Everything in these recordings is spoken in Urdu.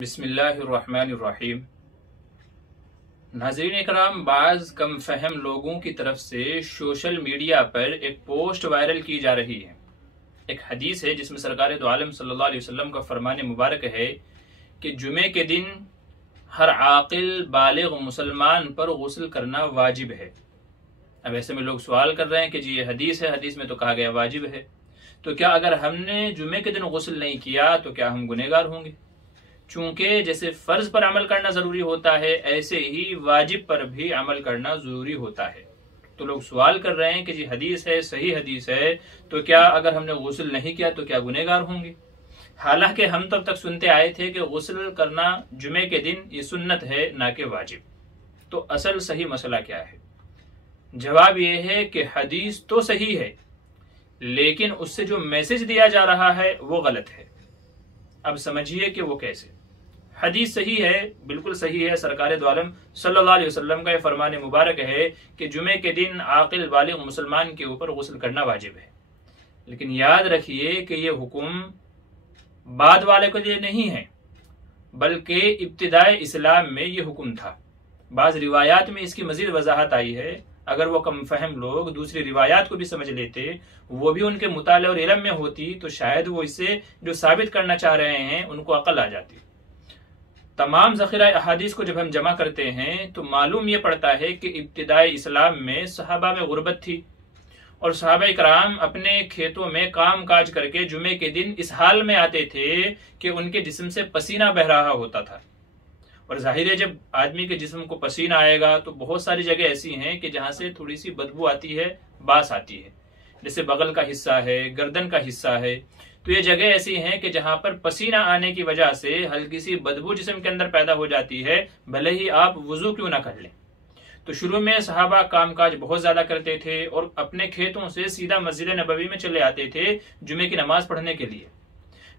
بسم اللہ الرحمن الرحیم۔ ناظرین اکرام، بعض کم فہم لوگوں کی طرف سے سوشل میڈیا پر ایک پوسٹ وائرل کی جا رہی ہے۔ ایک حدیث ہے جس میں سرکار دو عالم صلی اللہ علیہ وسلم کا فرمان مبارک ہے کہ جمعے کے دن ہر عاقل بالغ مسلمان پر غسل کرنا واجب ہے۔ اب ایسے میں لوگ سوال کر رہے ہیں کہ جی یہ حدیث ہے، حدیث میں تو کہا گیا واجب ہے، تو کیا اگر ہم نے جمعے کے دن غسل نہیں کیا تو کیا ہم گنہگار ہوں گے؟ چونکہ جیسے فرض پر عمل کرنا ضروری ہوتا ہے، ایسے ہی واجب پر بھی عمل کرنا ضروری ہوتا ہے۔ تو لوگ سوال کر رہے ہیں کہ جی حدیث ہے، صحیح حدیث ہے، تو کیا اگر ہم نے غسل نہیں کیا تو کیا گنہگار ہوں گے؟ حالانکہ ہم تب تک سنتے آئے تھے کہ غسل کرنا جمعے کے دن یہ سنت ہے، نہ کہ واجب۔ تو اصل صحیح مسئلہ کیا ہے؟ جواب یہ ہے کہ حدیث تو صحیح ہے، لیکن اس سے جو میسج دیا جا رہا ہے وہ غلط ہے۔ اب سمجھیے کہ وہ کیسے۔ حدیث صحیح ہے، بالکل صحیح ہے، سرکار دو عالم صلی اللہ علیہ وسلم کا یہ فرمان مبارک ہے کہ جمعے کے دن عاقل بالغ مسلمان کے اوپر غسل کرنا واجب ہے۔ لیکن یاد رکھیے کہ یہ حکم بعد والے کے لیے نہیں ہے، بلکہ ابتدائے اسلام میں یہ حکم تھا۔ بعض روایات میں اس کی مزید وضاحت آئی ہے۔ اگر وہ کم فہم لوگ دوسری روایات کو بھی سمجھ لیتے، وہ بھی ان کے مطالعے اور علم میں ہوتی، تو شاید وہ اس سے جو ثابت کرنا چاہ رہے ہیں ان کو عقل آ جاتی۔ تمام ذخیرہ احادیث کو جب ہم جمع کرتے ہیں تو معلوم یہ پڑتا ہے کہ ابتدائی اسلام میں صحابہ میں غربت تھی، اور صحابہ کرام اپنے کھیتوں میں کام کاج کر کے جمعے کے دن اس حال میں آتے تھے کہ ان کے جسم سے پسینہ بہ رہا ہوتا تھا۔ اور ظاہر ہے جب آدمی کے جسم کو پسینہ آئے گا تو بہت ساری جگہ ایسی ہیں کہ جہاں سے تھوڑی سی بدبو آتی ہے، باس آتی ہے، جیسے بغل کا حصہ ہے، گردن کا حصہ ہے۔ تو یہ جگہ ایسی ہیں کہ جہاں پر پسینہ آنے کی وجہ سے ہلکی سی بدبو جسم کے اندر پیدا ہو جاتی ہے، بھلے ہی آپ وضو کیوں نہ کر لیں۔ تو شروع میں صحابہ کام کاج بہت زیادہ کرتے تھے اور اپنے کھیتوں سے سیدھا مسجد نبوی میں چلے آتے تھے جمعے کی نماز پڑھنے کے لیے۔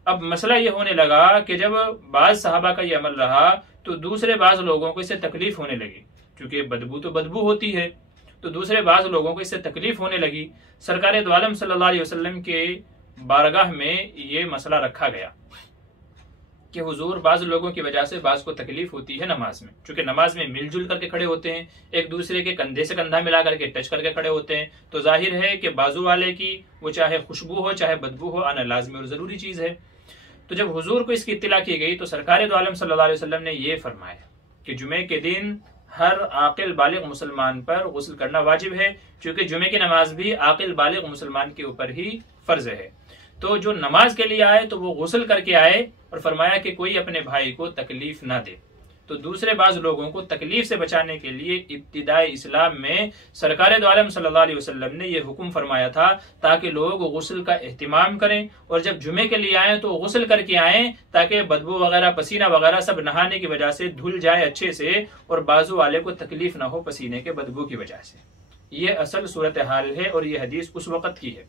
اب مسئلہ یہ ہونے لگا کہ جب بعض صحابہ کا یہ عمل رہا تو دوسرے بعض لوگوں کو اس سے تکلیف ہونے لگی، کیونکہ بدبو تو بدبو ہوتی ہے، تو دوسرے بعض لوگوں کو اس سے تکلیف ہونے لگی۔ سرکار دو عالم صلی اللہ علیہ وسلم کے بارگاہ میں یہ مسئلہ رکھا گیا کہ حضور بعض لوگوں کی وجہ سے بعض کو تکلیف ہوتی ہے نماز میں، چونکہ نماز میں مل جل کر کے کھڑے ہوتے ہیں، ایک دوسرے کے کندھے سے کندھا ملا کر کے ٹچ کر کے کھڑے ہوتے ہیں، تو ظاہر ہے کہ بازو والے کی وہ چاہے خوشبو ہو چاہے بدبو ہو آنا لازمی اور ضروری چیز ہے۔ تو جب حضور کو اس کی اطلاع کی گئی تو سرکار دو عالم صلی اللہ علیہ وسلم نے یہ فرمایا کہ جمعے کے دن ہر عاقل بالغ مسلمان پر غسل کرنا واجب ہے، چونکہ جمعے کی نماز بھی عاقل بالغ مسلمان کے اوپر ہی فرض ہے۔ تو جو نماز کے لیے آئے تو وہ غسل کر کے آئے، اور فرمایا کہ کوئی اپنے بھائی کو تکلیف نہ دے۔ تو دوسرے بعض لوگوں کو تکلیف سے بچانے کے لیے ابتدائی اسلام میں سرکار دو عالم صلی اللہ علیہ وسلم نے یہ حکم فرمایا تھا تاکہ لوگ غسل کا اہتمام کریں، اور جب جمعے کے لیے آئیں تو غسل کر کے آئیں تاکہ بدبو وغیرہ پسینہ وغیرہ سب نہانے کی وجہ سے دھل جائے اچھے سے، اور بازو والے کو تکلیف نہ ہو پسینے کے بدبو کی وجہ سے۔ یہ اصل صورتحال ہے، اور یہ حدیث اس وقت کی ہے۔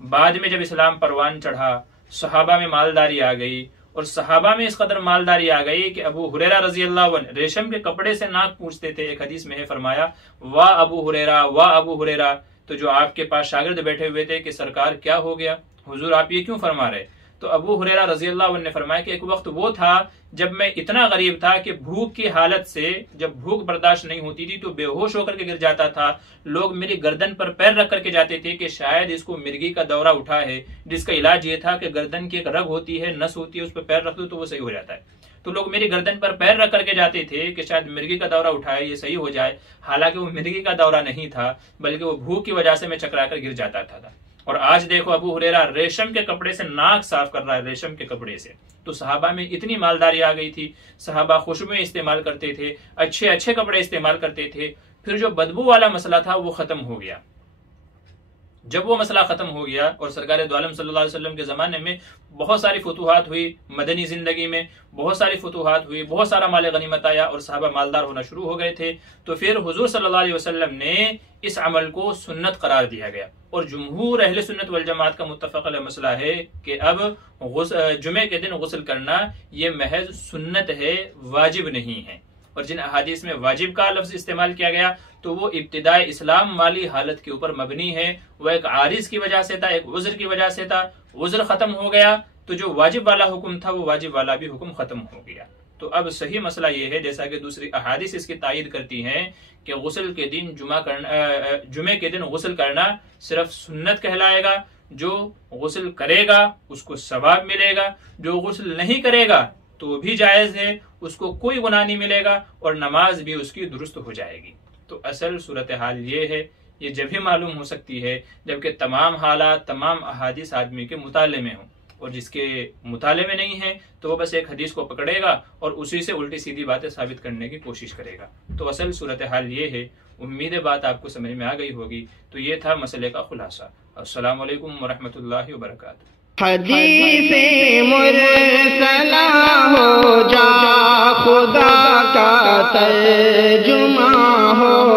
بعد میں جب اسلام پروان چڑھا، صحابہ میں مالداری آ گئی، اور صحابہ میں اس قدر مالداری آ گئی کہ ابو ہریرہ رضی اللہ عنہ ریشم کے کپڑے سے ناک پوچھتے تھے۔ ایک حدیث میں ہے فرمایا واہ ابو ہریرہ، واہ ابو ہریرہ، تو جو آپ کے پاس شاگرد بیٹھے ہوئے تھے کہ سرکار کیا ہو گیا، حضور آپ یہ کیوں فرما رہے؟ تو ابو ہریرہ رضی اللہ عنہ نے فرمایا کہ ایک وقت وہ تھا جب میں اتنا غریب تھا کہ بھوک کی حالت سے جب بھوک برداشت نہیں ہوتی تھی تو بے ہوش ہو کر کے گر جاتا تھا۔ لوگ میری گردن پر پیر رکھ کر کے جاتے تھے کہ شاید اس کو مرگی کا دورہ اٹھا ہے، جس کا علاج یہ تھا کہ گردن کی ایک رگ ہوتی ہے، نس ہوتی ہے، اس پہ پیر رکھ دو تو وہ صحیح ہو جاتا ہے۔ تو لوگ میری گردن پر پیر رکھ کر کے جاتے تھے کہ شاید مرگی کا دورہ اٹھائے، یہ صحیح ہو جائے، حالانکہ وہ مرگی کا دورہ نہیں تھا، بلکہ وہ بھوک کی وجہ سے میں چکرا کر گر جاتا تھا۔ اور آج دیکھو ابو ہریرہ ریشم کے کپڑے سے ناک صاف کر رہا ہے، ریشم کے کپڑے سے۔ تو صحابہ میں اتنی مالداری آ گئی تھی، صحابہ خوشبوئیں استعمال کرتے تھے، اچھے اچھے کپڑے استعمال کرتے تھے۔ پھر جو بدبو والا مسئلہ تھا وہ ختم ہو گیا۔ جب وہ مسئلہ ختم ہو گیا اور سرکار دو عالم صلی اللہ علیہ وسلم کے زمانے میں بہت ساری فتوحات ہوئی، مدنی زندگی میں بہت ساری فتوحات ہوئی، بہت سارا مال غنیمت آیا اور صحابہ مالدار ہونا شروع ہو گئے تھے، تو پھر حضور صلی اللہ علیہ وسلم نے اس عمل کو سنت قرار دیا گیا، اور جمہور اہل سنت والجماعت کا متفق علیہ مسئلہ ہے کہ اب جمعے کے دن غسل کرنا یہ محض سنت ہے، واجب نہیں ہے۔ اور جن احادیث میں واجب کا لفظ استعمال کیا گیا تو وہ ابتدائی اسلام والی حالت کے اوپر مبنی ہے، وہ ایک عارض کی وجہ سے تھا، ایک عذر کی وجہ سے تھا، عذر ختم ہو گیا تو جو واجب والا حکم تھا وہ واجب والا بھی حکم ختم ہو گیا۔ تو اب صحیح مسئلہ یہ ہے، جیسا کہ دوسری احادیث اس کی تائید کرتی ہیں، کہ غسل کے دن جمعے کے دن غسل کرنا صرف سنت کہلائے گا۔ جو غسل کرے گا اس کو ثواب ملے گا، جو غسل نہیں کرے گا تو بھی جائز ہے، اس کو کوئی گناہ نہیں ملے گا، اور نماز بھی اس کی درست ہو جائے گی۔ تو اصل صورتحال یہ ہے، یہ جب ہی معلوم ہو سکتی ہے جبکہ تمام حالات، تمام احادیث آدمی کے مطالعے میں ہوں، اور جس کے مطالعے میں نہیں ہے تو وہ بس ایک حدیث کو پکڑے گا اور اسی سے الٹی سیدھی باتیں ثابت کرنے کی کوشش کرے گا۔ تو اصل صورتحال یہ ہے۔ امید ہے بات آپ کو سمجھ میں آ گئی ہوگی۔ تو یہ تھا مسئلے کا خلاصہ۔ السلام علیکم ورحمۃ اللہ وبرکاتہ۔ حدیث مرسلہ ہو جا خدا کا ترجمہ ہو۔